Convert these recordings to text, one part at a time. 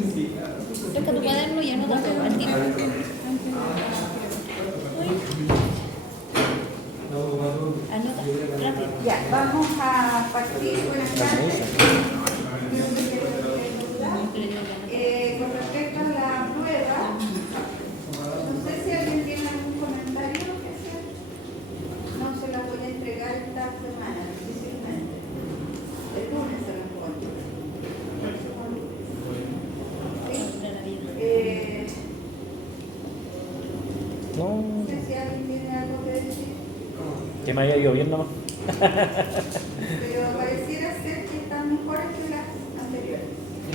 Toca tu cuaderno y anota todo al tiro. Anota, rápido. Ya, vamos a partir. Buenas tardes. Con respecto a la prueba, no sé si alguien tiene algún comentario que hacer. No se la voy a entregar esta semana, difícilmente. El lunes se lo encuentro. No sé si alguien tiene algo que decir. Que me haya ido bien nomás. Pero pareciera ser que están mejores que las anteriores.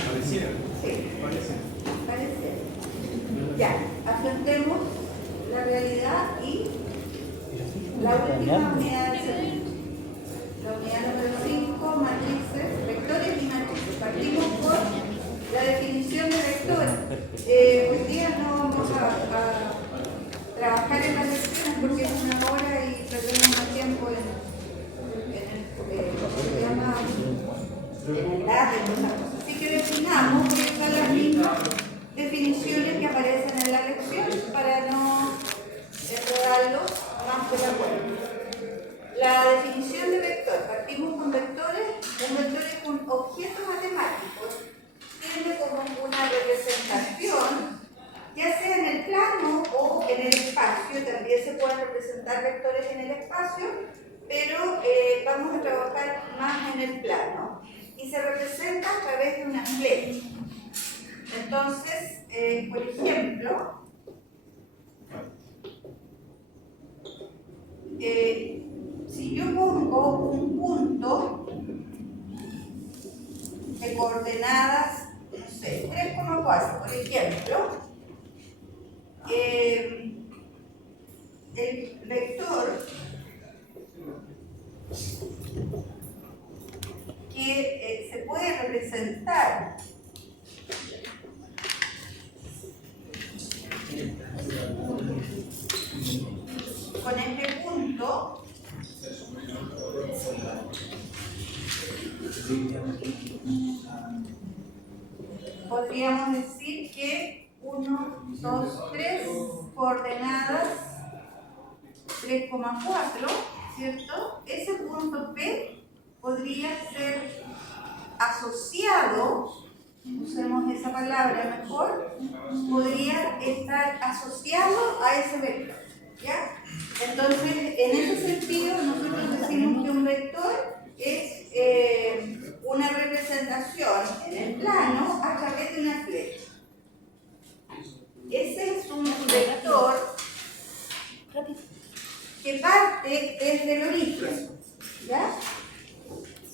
Pareciera. Sí, Parece. ya, afrontemos la realidad y la última unidad de servicio. La unidad número 5, matrices, vectores y matrices. Partimos por la definición de vectores. Hoy día no vamos a trabajar en las lecciones porque es una hora y perdemos más tiempo en el dato y cosas. Así que definamos, porque son las mismas definiciones que aparecen en la lección para no enredarlos más de la cuenta. La definición de vector. Partimos con vectores. Un vector es un objeto matemático. Tiene como una representación, ya sea en el plano o en el espacio. También se pueden representar vectores en el espacio, pero vamos a trabajar más en el plano. Y se representa a través de una flecha. Entonces, por ejemplo, si yo pongo un punto de coordenadas, no sé, 3,4, por ejemplo, el vector que se puede representar con este punto podríamos decir que 1, 2, 3 coordenadas 3,4, ¿cierto? Ese punto P podría ser asociado, usemos esa palabra mejor, podría estar asociado a ese vector, ¿ya? Entonces, en ese sentido, nosotros decimos que un vector es una representación en el plano a través de una flecha. Ese es un vector que parte desde el origen, ¿ya?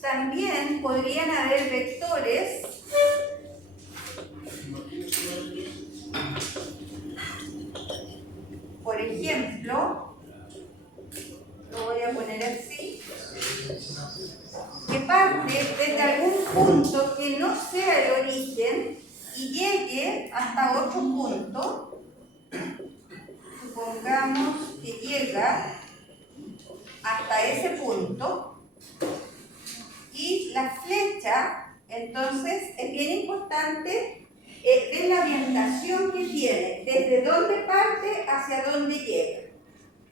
También podrían haber vectores por ejemplo, lo voy a poner así, que parte desde algún punto que no sea el origen y llegue hasta otro punto. Supongamos que llega hasta ese punto y la flecha, entonces, es bien importante ver la orientación que tiene, desde dónde parte hacia dónde llega,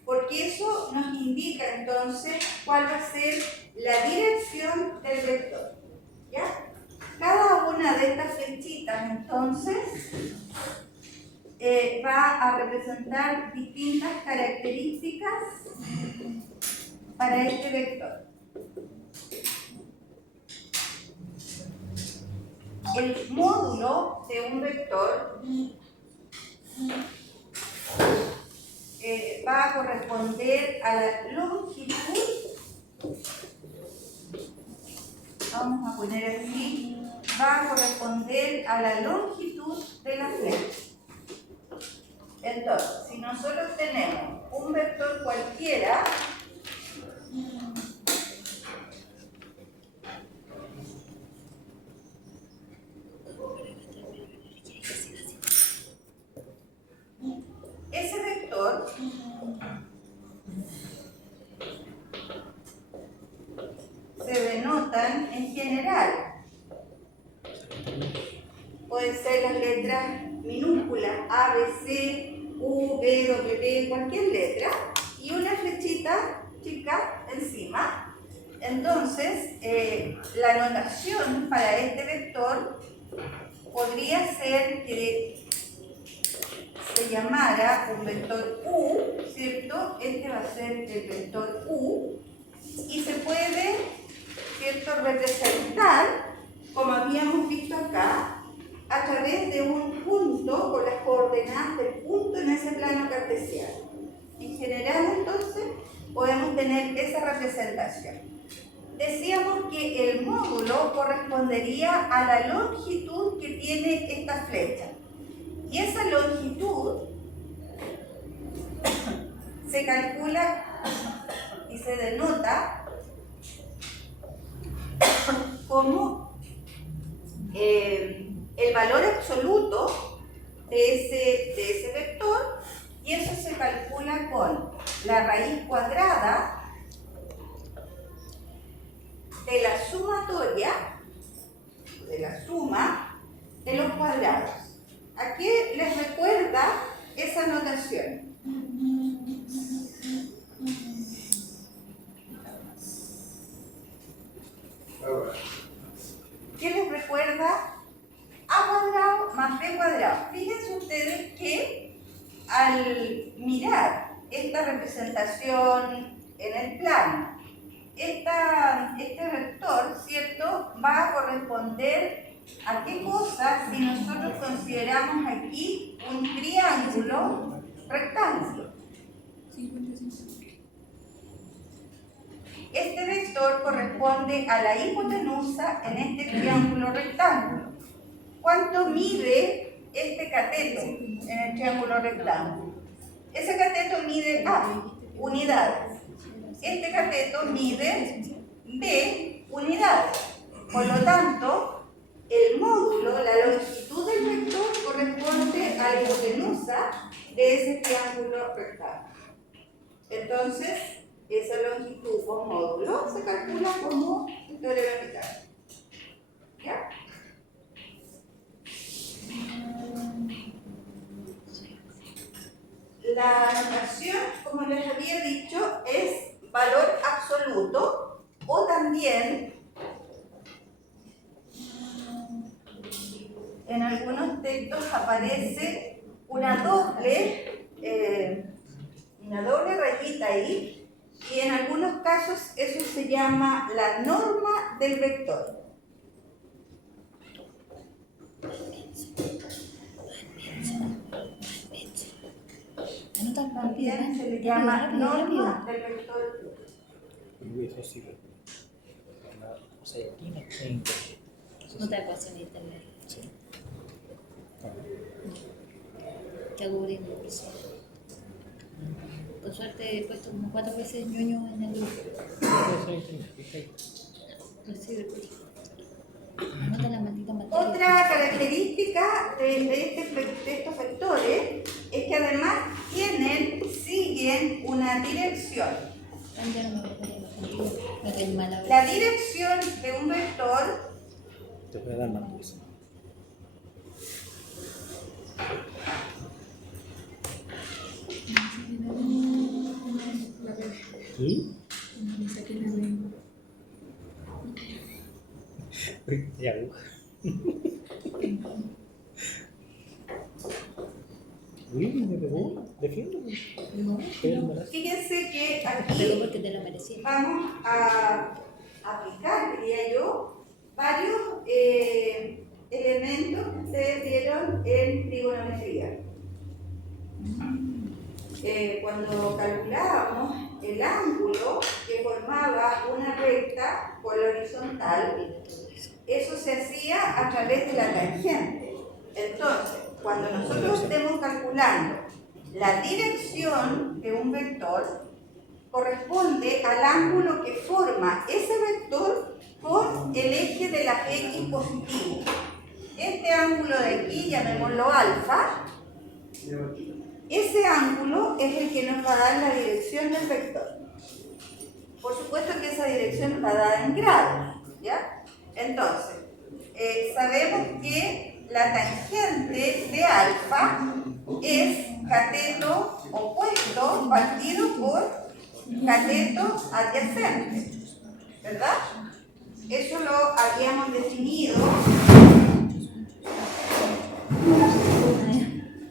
porque eso nos indica entonces cuál va a ser la dirección del vector, ¿ya? Cada una de estas flechitas entonces va a representar distintas características para este vector. El módulo de un vector va a corresponder a la longitud, vamos a poner así, va a corresponder a la longitud de la flecha. Entonces, si nosotros tenemos un vector cualquiera, ese vector se denotan en general. Puede ser las letras minúsculas A, B, C, U, V, W, cualquier letra, y una flechita chica encima. Entonces, la notación para este vector podría ser que se llamara un vector U, ¿cierto? Este va a ser el vector U, y se puede, ¿cierto?, representar, como habíamos visto acá, a través de un punto con las coordenadas del punto en ese plano cartesiano. En general, entonces, podemos tener esa representación. Decíamos que el módulo correspondería a la longitud que tiene esta flecha. Y esa longitud se calcula y se denota como el valor absoluto de ese vector, y eso se calcula con la raíz cuadrada de la sumatoria, de la suma de los cuadrados. ¿A qué les recuerda esa notación? ¿Qué les recuerda? A cuadrado más B cuadrado. Fíjense ustedes que al mirar esta representación en el plano, este vector, ¿cierto?, va a corresponder a qué cosa si nosotros consideramos aquí un triángulo rectángulo. Este vector corresponde a la hipotenusa en este triángulo rectángulo. ¿Cuánto mide este cateto en el triángulo rectángulo? Ese cateto mide A, unidades. Este cateto mide B, unidades. Por lo tanto, el módulo, la longitud del vector, corresponde a la hipotenusa de ese triángulo rectángulo. Entonces, esa longitud o módulo se calcula como teorema de Pitágoras. ¿Ya? La notación, como les había dicho, es valor absoluto, o también en algunos textos aparece una doble rayita ahí, y en algunos casos eso se llama la norma del vector. También se le llama norma del vector. No te pasa ni internet. Sí. Te aburrimos. Con suerte he puesto como 4 veces ñoño en el grupo. Anota la maldita materia. Otra característica de estos vectores es que además siguen una dirección. La dirección de un vector Te voy a dar más luz. ¿Sí? Ya. Uy, me pegó. Defiéndeme. Fíjense que Pero aquí porque te lo merecía. vamos a aplicar, diría yo, varios elementos que ustedes vieron en trigonometría. Cuando calculábamos el ángulo que formaba una recta por la horizontal, eso se hacía a través de la tangente. Entonces, cuando nosotros estemos calculando la dirección de un vector, corresponde al ángulo que forma ese vector con el eje de la x positivo. Este ángulo de aquí, llamémoslo alfa, ese ángulo es el que nos va a dar la dirección del vector. Por supuesto que esa dirección está dada en grados, ¿ya? Entonces, sabemos que la tangente de alfa es cateto opuesto partido por cateto adyacente, ¿verdad? Eso lo habíamos definido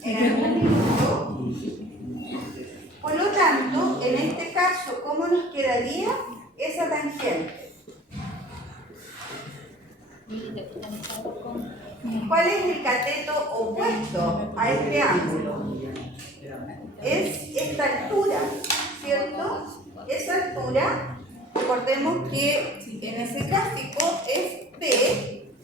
en algún minuto. Por lo tanto, en este caso, ¿cómo nos quedaría esa tangente? ¿Cuál es el cateto opuesto a este ángulo? Es esta altura, ¿cierto? Esa altura, recordemos que en ese gráfico es B,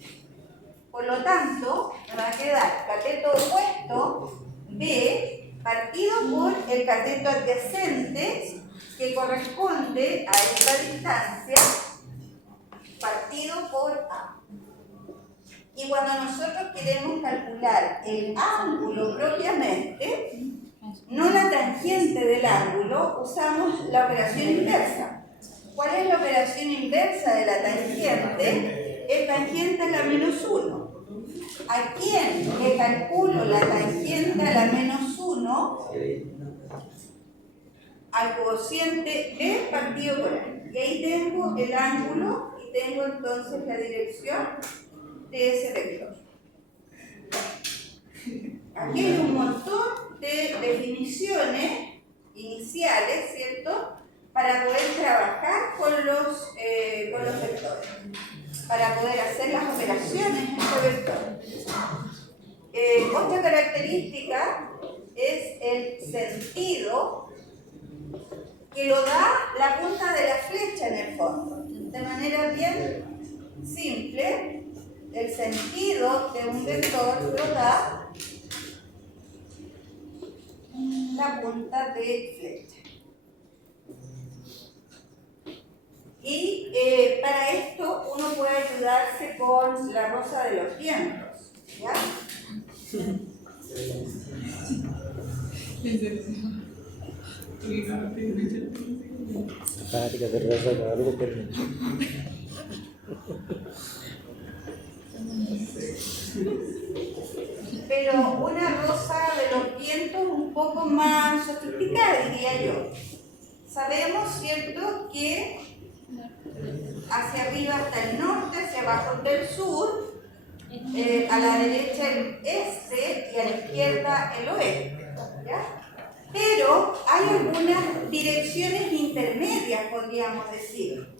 por lo tanto, me va a quedar cateto opuesto B partido por el cateto adyacente, que corresponde a esta distancia, partido por A. Y cuando nosotros queremos calcular el ángulo propiamente, no la tangente del ángulo, usamos la operación inversa. ¿Cuál es la operación inversa de la tangente? El tangente a la menos 1. ¿A quién le calculo la tangente a la menos 1? Al cociente B partido por A. Y ahí tengo el ángulo y tengo entonces la dirección de ese vector. Aquí hay un montón de definiciones iniciales, ¿cierto?, para poder trabajar con los vectores, para poder hacer las operaciones en este vector. Otra característica es el sentido que lo da la punta de la flecha en el fondo. De manera bien simple, el sentido de un vector lo da la punta de flecha. Y para esto uno puede ayudarse con la rosa de los vientos, ¿ya? Fanática de Rosa de Guadalupe, pero una rosa de los vientos un poco más sofisticada, diría yo. Sabemos, ¿cierto?, que hacia arriba está el norte, hacia abajo está el sur, a la derecha el este y a la izquierda el oeste, ¿ya? Pero hay algunas direcciones intermedias, podríamos decir.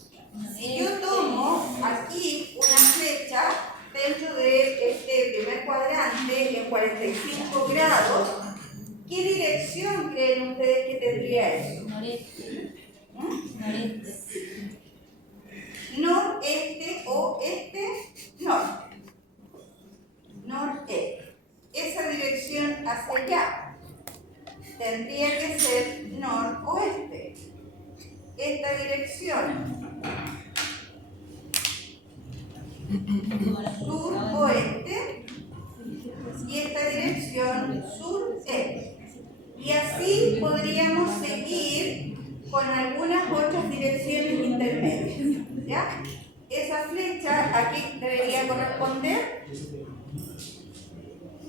Si yo tomo aquí una flecha dentro de este primer cuadrante en 45 grados, ¿qué dirección creen ustedes que tendría eso? Noreste. Noreste, oeste, norte. Norte. Esa dirección hacia allá tendría que ser noroeste. Esta dirección sur-oeste y esta dirección sur-este. Y así podríamos seguir con algunas otras direcciones intermedias, ¿ya? Esa flecha aquí debería corresponder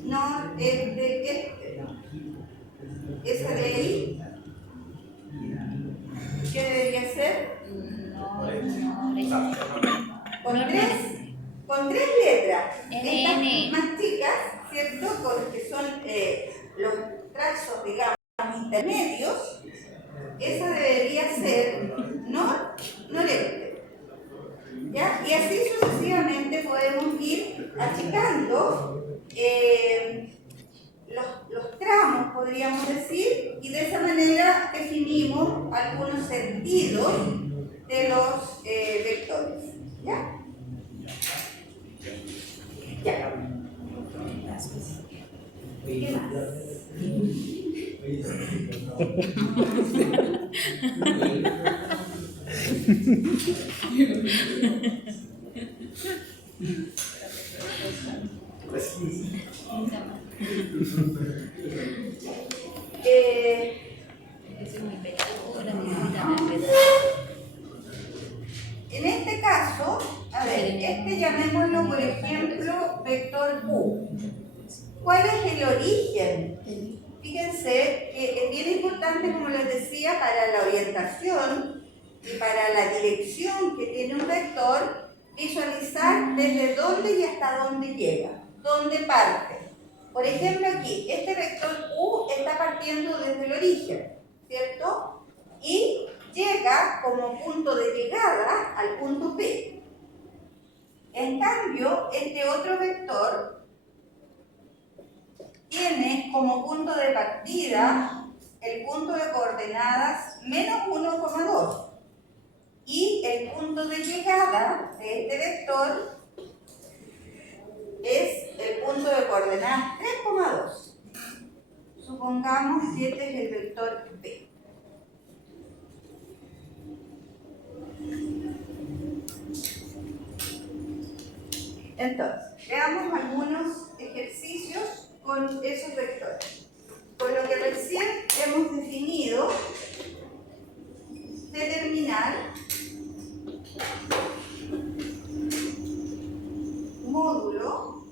noreste-este. Esa de ahí, ¿qué debería ser? Con tres letras. Estas más chicas, ¿cierto?, que son los trazos, digamos, intermedios. Esa debería ser noreste, ¿ya? Y así sucesivamente podemos ir achicando los tramos, podríamos decir, y de esa manera definimos algunos sentidos de los vectores, ¿ya? Ya. ¿Qué más? En este caso, a ver, llamémoslo por ejemplo vector U. ¿Cuál es el origen? Fíjense que es bien importante, como les decía, para la orientación y para la dirección que tiene un vector, visualizar desde dónde y hasta dónde llega, dónde parte. Por ejemplo, aquí, este vector U está partiendo desde el origen, ¿cierto? Y llega como punto de llegada al punto P. En cambio, este otro vector tiene como punto de partida el punto de coordenadas menos 1,2 y el punto de llegada de este vector es el punto de coordenadas 3,2. Supongamos que este es el vector P. Entonces, veamos algunos ejercicios con esos vectores. Con lo que recién hemos definido, determinar módulo.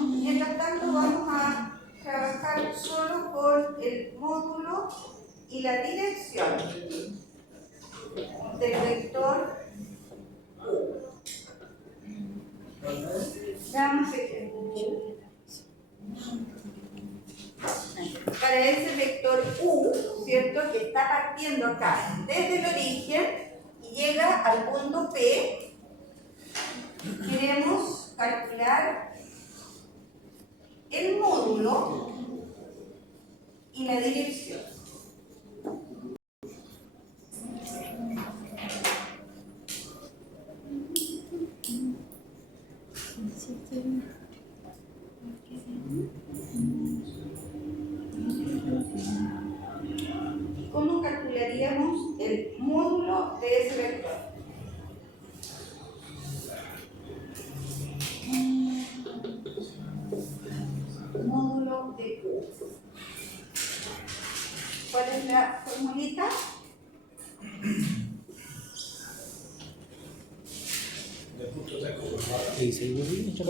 Mientras tanto vamos a trabajar solo con el módulo y la dirección del vector U. Veamos ejemplo. Para ese vector U, ¿cierto? Que está partiendo acá desde el origen y llega al punto P, queremos calcular el módulo y la dirección. ¿Cómo calcularíamos el módulo de ese vector? Módulo de U. ¿Cuál es la formulita?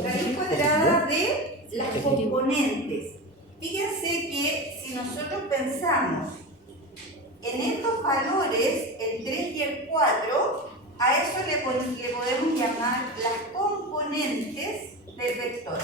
Raíz cuadrada de las componentes. Fíjense que si nosotros pensamos en estos valores, el 3 y el 4, a eso le podemos llamar las componentes del vector.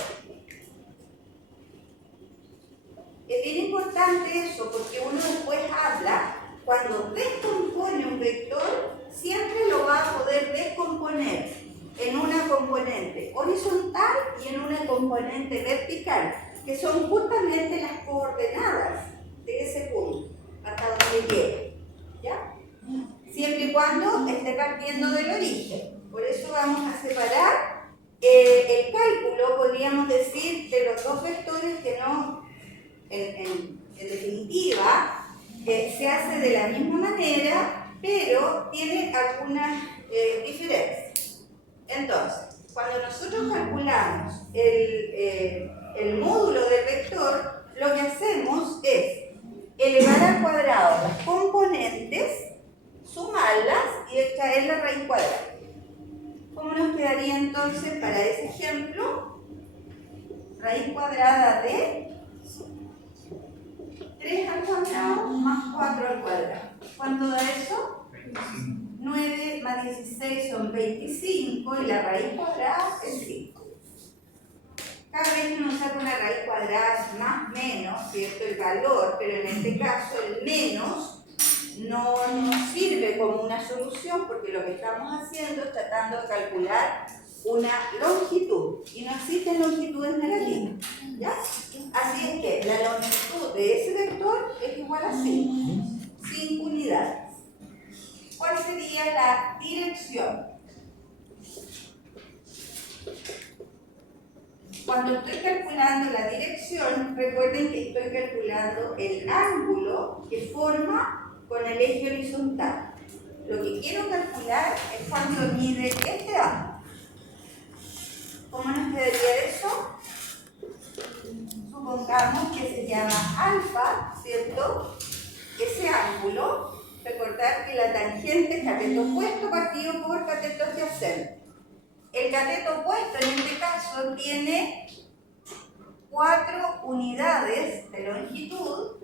Es bien importante eso porque uno después habla, cuando descompone un vector, siempre lo va a poder descomponer en una componente horizontal y en una componente vertical, que son justamente las coordenadas de ese punto, hasta donde llegue, ¿ya? Siempre y cuando esté partiendo del origen. Por eso vamos a separar el cálculo, podríamos decir, de los dos vectores que no, en definitiva, se hace de la misma manera, pero tiene algunas diferencias. Entonces, cuando nosotros calculamos el módulo del vector, lo que hacemos es elevar al cuadrado las componentes, sumarlas y extraer la raíz cuadrada. ¿Cómo nos quedaría entonces para ese ejemplo? Raíz cuadrada de 3 al cuadrado más 4 al cuadrado. ¿Cuánto da eso? 9 más 16 son 25 y la raíz cuadrada es 5. Cada vez que uno saca una raíz cuadrada es más menos, ¿cierto? El valor, pero en este caso el menos no nos sirve como una solución porque lo que estamos haciendo es tratando de calcular una longitud y no existen longitudes negativas, ¿ya? Así es que la longitud de ese vector es igual a 5 unidades. ¿Cuál sería la dirección? Cuando estoy calculando la dirección, recuerden que estoy calculando el ángulo que forma con el eje horizontal. Lo que quiero calcular es cuánto mide este ángulo. ¿Cómo nos quedaría eso? Supongamos que se llama alfa, ¿cierto? Ese ángulo, recordar que la tangente es cateto opuesto partido por cateto adyacente. el cateto opuesto en este caso tiene 4 unidades de longitud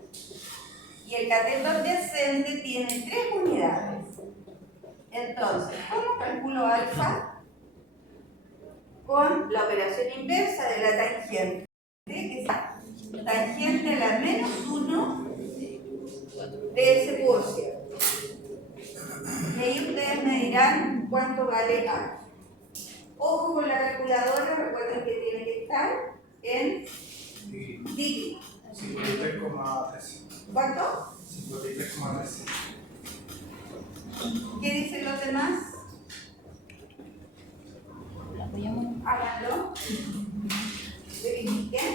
y el cateto adyacente tiene 3 unidades. Entonces, ¿cómo calculo alfa? Con la operación inversa de la tangente, que es tangente a la menos 1 de ese porcio. Y ahí ustedes me dirán cuánto vale alfa. Ojo con la calculadora, recuerden que tiene que estar en dígito. 53,13. ¿Cuánto? 53,13. ¿Qué dicen los demás? La apoyamos. Háganlo. Verifiquen.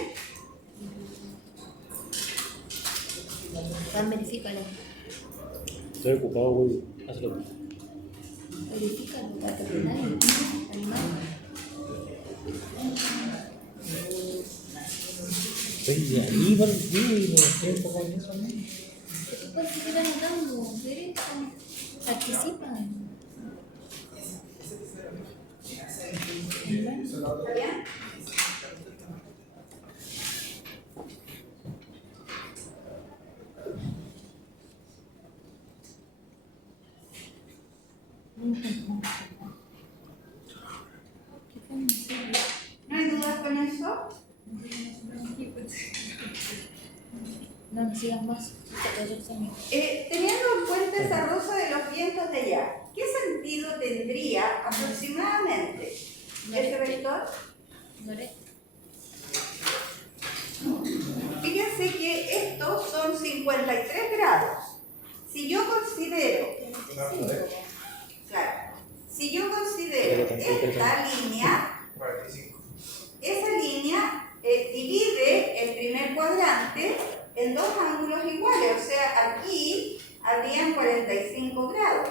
Verifícalo. Estoy ocupado, güey. Hazlo. Verifícalo para que aprendan Oye, ahí va el video y me dejé un poco en eso, ¿no? Tú puedes seguir anotando, derecho. Participan. ¿Está bien? ¿No hay dudas con eso? No, no sigas más. Teniendo en cuenta esa rosa de los vientos de allá, ¿qué sentido tendría aproximadamente ese vector? Fíjense que estos son 53 grados. Si yo considero, claro, si yo considero esta línea, 45. esa línea divide el primer cuadrante en dos ángulos iguales, o sea, aquí habrían 45 grados.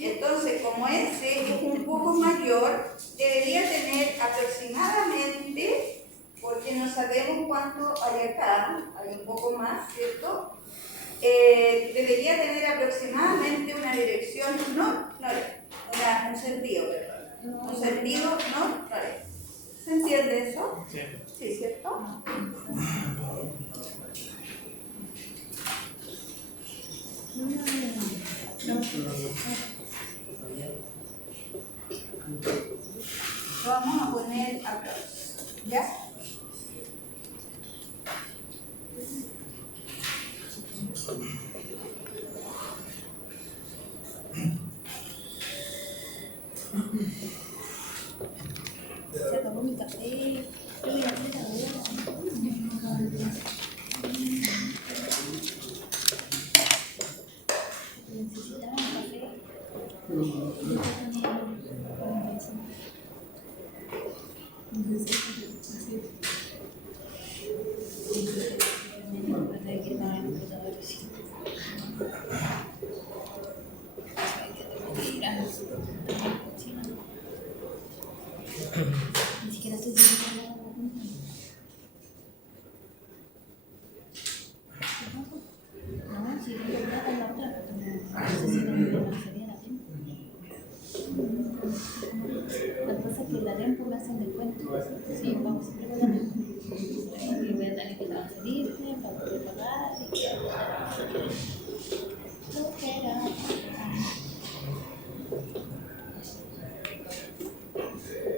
Entonces, como ese es un poco mayor, debería tener aproximadamente, porque no sabemos cuánto hay acá, hay un poco más, ¿cierto? Debería tener aproximadamente una dirección un sentido, perdón. Un sentido norte. ¿Se entiende eso? Sí. Sí, ¿cierto? Lo vamos a poner acá, ¿ya? Se acabó mi café. Yo voy a hacer ahora. Necesitaba un café. Ni siquiera estoy diciendo nada. No, si no lo con la otra, no sé si no me sería la tiempo. Lo que pasa es que la tiempo me hacen descuento. Sí, vamos siempre con la tiempo. Porque voy a tener que transferirme para poder pagar y que lo que era.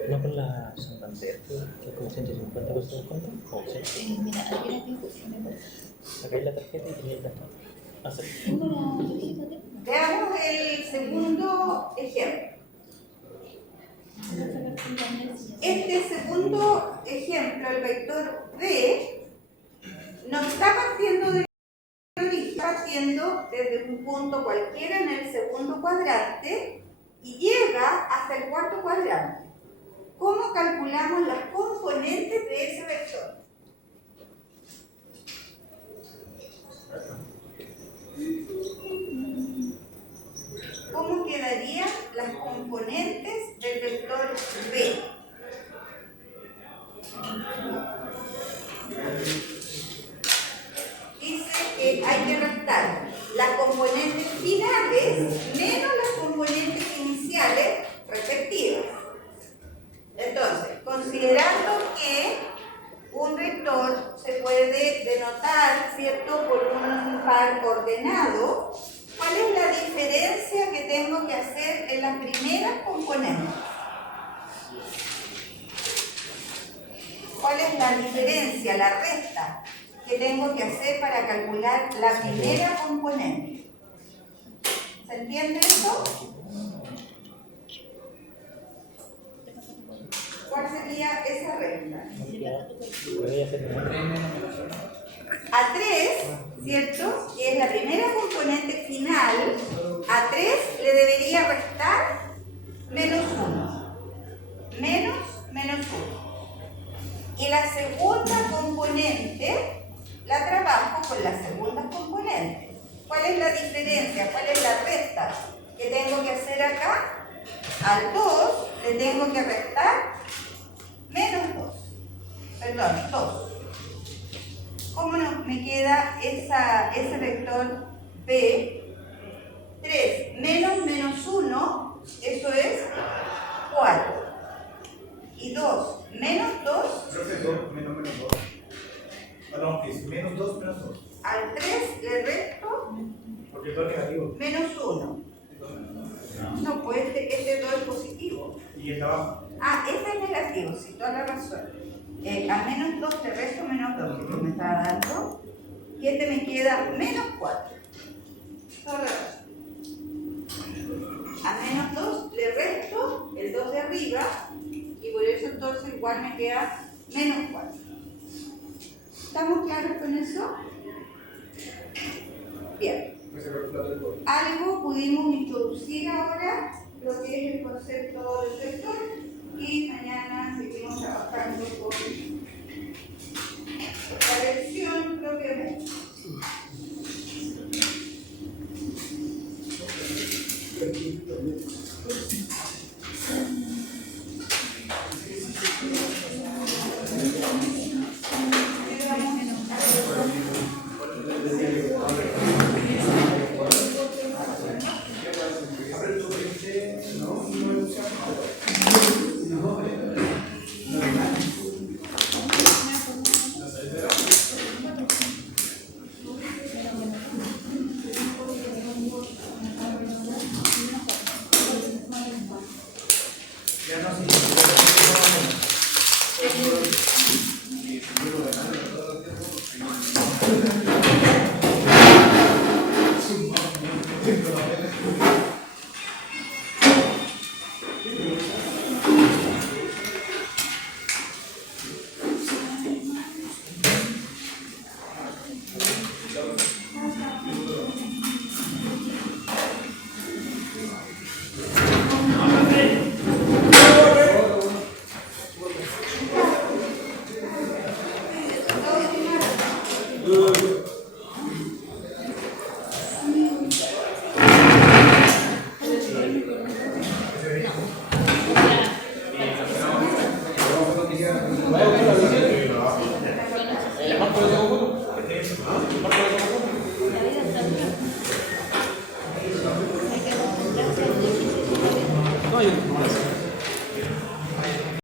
¿No con la Santander, que es como 150 pesos de descuento? ¿O sí? Mira, aquí la tengo. Sacáis la tarjeta y tenéis el gasto. Hacer. Tengo la tarjeta de. Veamos el segundo ejemplo. Este segundo ejemplo, el vector B, nos está partiendo de partiendo desde un punto cualquiera en el segundo cuadrante y llega hasta el cuarto cuadrante. ¿Cómo calculamos las componentes de ese vector? ¿Cómo quedarían las componentes del vector B? Dice que hay que restar las componentes finales menos las componentes iniciales respectivas. considerando que un vector se puede denotar, ¿cierto?, por un par ordenado, ¿cuál es la diferencia que tengo que hacer en las primeras componentes? ¿Cuál es la diferencia, la resta que tengo que hacer para calcular la primera componente? ¿Se entiende eso? ¿Cuál sería esa resta? Podría ser A 3, ¿cierto? Que es la primera componente final, a 3 le debería restar menos 1. Menos 1. Y la segunda componente la trabajo con la segunda componente. ¿Cuál es la diferencia? ¿Cuál es la resta que tengo que hacer acá? Al 2 le tengo que restar menos 2. Perdón, 2. ¿Cómo me queda ese vector B? 3 menos 1, eso es 4. Y 2 menos 2, Creo que 2 menos 2. Ah, no, es menos 2 menos 2. al 3 le resto Porque 2 es negativo. menos 1. No, pues este 2 es positivo. Y está abajo. Ah, este es negativo, sí, toda la razón. A menos 2 le resto menos 2, que me estaba dando. Y este me queda menos 4. Toda la razón. A menos 2 le resto el 2 de arriba. Y por eso entonces igual me queda menos 4. ¿Estamos claros con eso? Bien. Algo pudimos introducir ahora, lo que es el concepto del vector, y mañana seguimos trabajando con